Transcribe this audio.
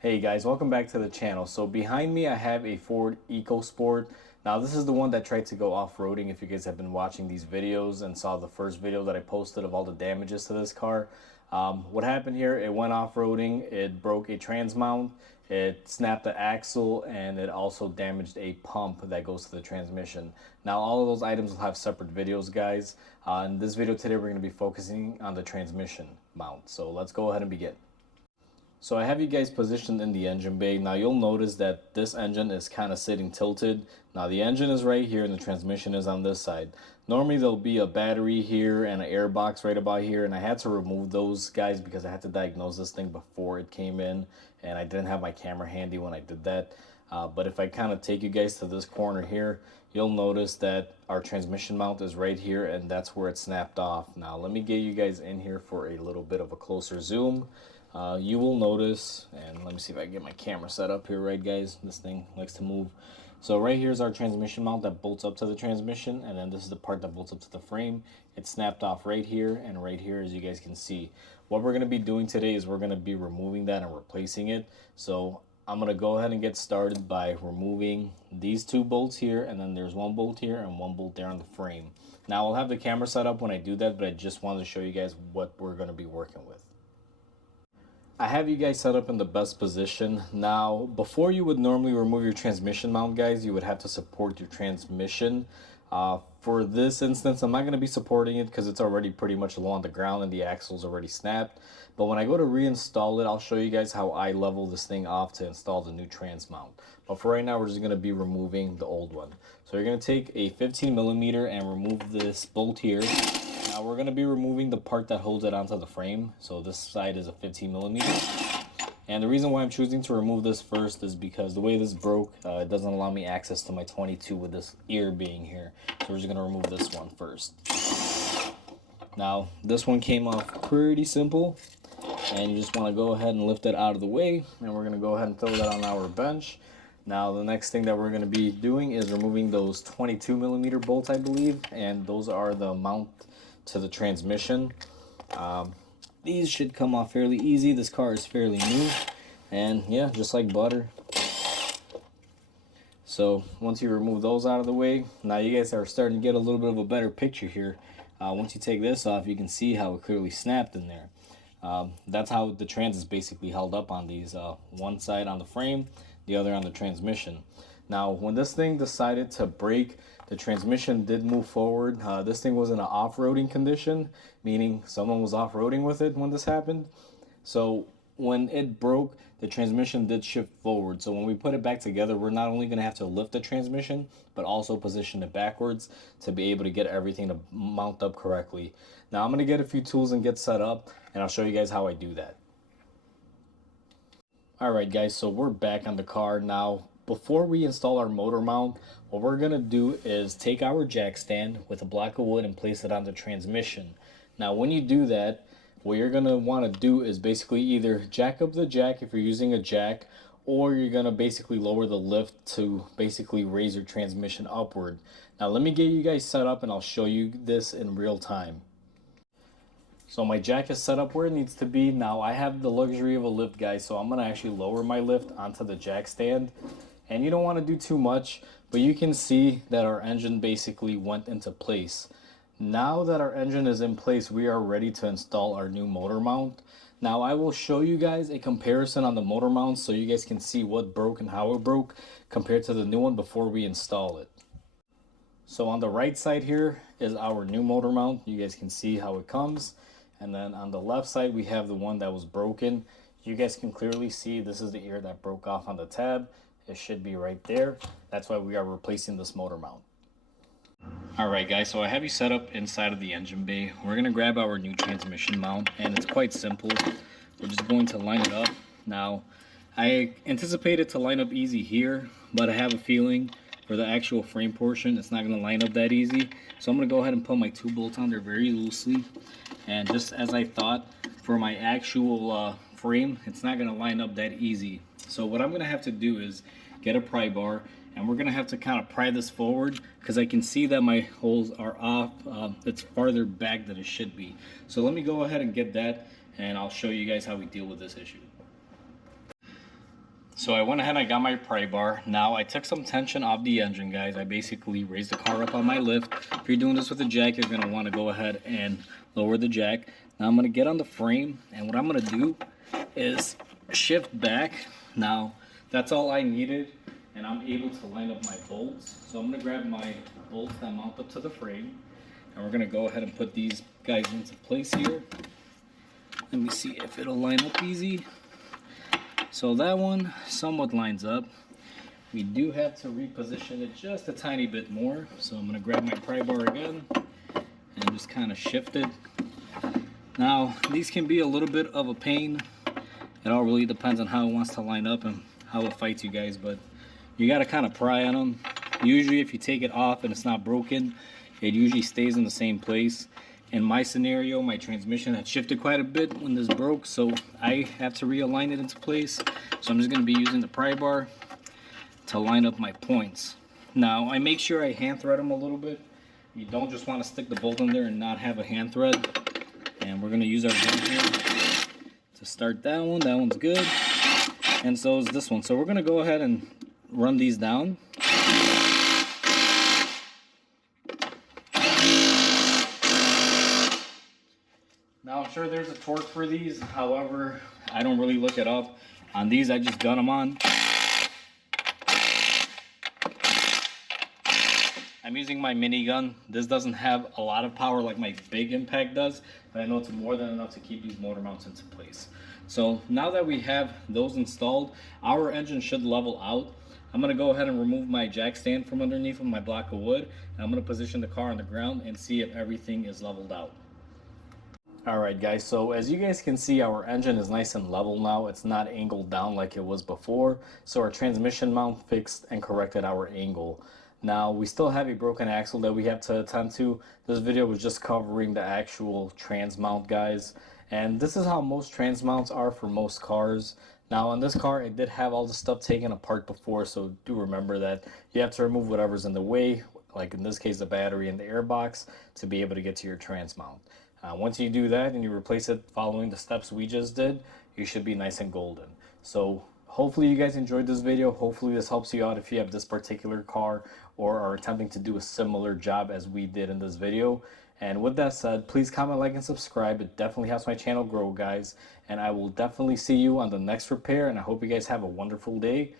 Hey guys, welcome back to the channel. So behind me I have a Ford EcoSport. Now this is the one that tried to go off-roading. If you guys have been watching these videos and saw the first video that I posted of all the damages to this car. What happened here, it went off-roading, it broke a trans mount, it snapped the axle, and it also damaged a pump that goes to the transmission. Now all of those items will have separate videos, guys. In this video today we're going to be focusing on the transmission mount. So let's go ahead and begin. So I have you guys positioned in the engine bay. Now you'll notice that this engine is kind of sitting tilted. Now the engine is right here and the transmission is on this side. Normally there'll be a battery here and an air box right about here, and I had to remove those guys because I had to diagnose this thing before it came in, and I didn't have my camera handy when I did that. But if I kind of take you guys to this corner here, you'll notice that our transmission mount is right here, and that's where it snapped off. Now let me get you guys in here for a little bit of a closer zoom. You will notice, and let me see if I can get my camera set up here right, guys. This thing likes to move. So right here is our transmission mount that bolts up to the transmission, and then this is the part that bolts up to the frame. It snapped off right here and right here, as you guys can see. What we're going to be doing today is we're going to be removing that and replacing it. So I'm going to go ahead and get started by removing these two bolts here, and then there's one bolt here and one bolt there on the frame. Now I'll have the camera set up when I do that, but I just wanted to show you guys what we're going to be working with. I have you guys set up in the best position. Now, before you would normally remove your transmission mount, guys, you would have to support your transmission. For this instance, I'm not going to be supporting it because it's already pretty much low on the ground and the axle's already snapped. But when I go to reinstall it, I'll show you guys how I level this thing off to install the new trans mount. But for right now, we're just going to be removing the old one. So you're going to take a 15mm and remove this bolt here. Now we're going to be removing the part that holds it onto the frame. So this side is a 15mm. And the reason why I'm choosing to remove this first is because the way this broke, it doesn't allow me access to my 22 with this ear being here. So we're just going to remove this one first. Now this one came off pretty simple. And you just want to go ahead and lift it out of the way. And we're going to go ahead and throw that on our bench. Now the next thing that we're going to be doing is removing those 22mm bolts, I believe. And those are the mount to the transmission. These should come off fairly easy. This car is fairly new, and yeah, just like butter. So once you remove those out of the way, now you guys are starting to get a little bit of a better picture here. Once you take this off, you can see how it clearly snapped in there. That's how the trans is basically held up on these, one side on the frame, the other on the transmission. Now when this thing decided to break, the transmission did move forward. This thing was in an off-roading condition, meaning someone was off-roading with it when this happened. So when it broke, the transmission did shift forward. So when we put it back together, we're not only going to have to lift the transmission, but also position it backwards to be able to get everything to mount up correctly. Now I'm going to get a few tools and get set up, and I'll show you guys how I do that. Alright guys, so we're back on the car now. Before we install our motor mount, what we're going to do is take our jack stand with a block of wood and place it on the transmission. Now when you do that, what you're going to want to do is basically either jack up the jack if you're using a jack, or you're going to basically lower the lift to basically raise your transmission upward. Now let me get you guys set up and I'll show you this in real time. So my jack is set up where it needs to be. Now I have the luxury of a lift, guys, so I'm going to actually lower my lift onto the jack stand. And you don't want to do too much, but you can see that our engine basically went into place. Now that our engine is in place, we are ready to install our new motor mount. Now I will show you guys a comparison on the motor mount so you guys can see what broke and how it broke compared to the new one before we install it. So on the right side here is our new motor mount. You guys can see how it comes. And then on the left side, we have the one that was broken. You guys can clearly see this is the ear that broke off on the tab. It should be right there. That's why we are replacing this motor mount. Alright guys, so I have you set up inside of the engine bay. We're going to grab our new transmission mount, and it's quite simple. We're just going to line it up. Now, I anticipated to line up easy here, but I have a feeling for the actual frame portion, it's not going to line up that easy. So I'm going to go ahead and put my two bolts on there very loosely. And just as I thought, for my actual frame, it's not going to line up that easy. So what I'm going to have to do is get a pry bar, and we're going to have to kind of pry this forward because I can see that my holes are off. It's farther back than it should be. So let me go ahead and get that, and I'll show you guys how we deal with this issue. So I went ahead and I got my pry bar. Now I took some tension off the engine, guys. I basically raised the car up on my lift. If you're doing this with a jack, you're gonna wanna go ahead and lower the jack. Now I'm gonna get on the frame, and what I'm gonna do is shift back. Now that's all I needed, and I'm able to line up my bolts. So I'm gonna grab my bolts that mount up to the frame, and we're gonna go ahead and put these guys into place here. Let me see if it'll line up easy. So that one somewhat lines up. We do have to reposition it just a tiny bit more. So I'm gonna grab my pry bar again and just kind of shift it. Now, these can be a little bit of a pain. It all really depends on how it wants to line up and how it fights you guys, but you gotta kind of pry on them. Usually if you take it off and it's not broken, it usually stays in the same place. In my scenario, my transmission had shifted quite a bit when this broke, so I have to realign it into place. So I'm just going to be using the pry bar to line up my points. Now, I make sure I hand thread them a little bit. You don't just want to stick the bolt in there and not have a hand thread. And we're going to use our gun here to start that one. That one's good. And so is this one. So we're going to go ahead and run these down. Now I'm sure there's a torque for these, however, I don't really look it up. On these, I just gun them on. I'm using my minigun. This doesn't have a lot of power like my big impact does, but I know it's more than enough to keep these motor mounts into place. So now that we have those installed, our engine should level out. I'm gonna go ahead and remove my jack stand from underneath of my block of wood, and I'm gonna position the car on the ground and see if everything is leveled out. Alright guys, so as you guys can see, our engine is nice and level now. It's not angled down like it was before. So our transmission mount fixed and corrected our angle. Now we still have a broken axle that we have to attend to. This video was just covering the actual trans mount, guys. And this is how most trans mounts are for most cars. Now on this car, it did have all the stuff taken apart before, so do remember that you have to remove whatever's in the way, like in this case the battery and the air box, to be able to get to your trans mount. Once you do that and you replace it following the steps we just did, you should be nice and golden. So hopefully you guys enjoyed this video. Hopefully this helps you out if you have this particular car or are attempting to do a similar job as we did in this video. And with that said, please comment, like, and subscribe. It definitely helps my channel grow, guys. And I will definitely see you on the next repair. And I hope you guys have a wonderful day.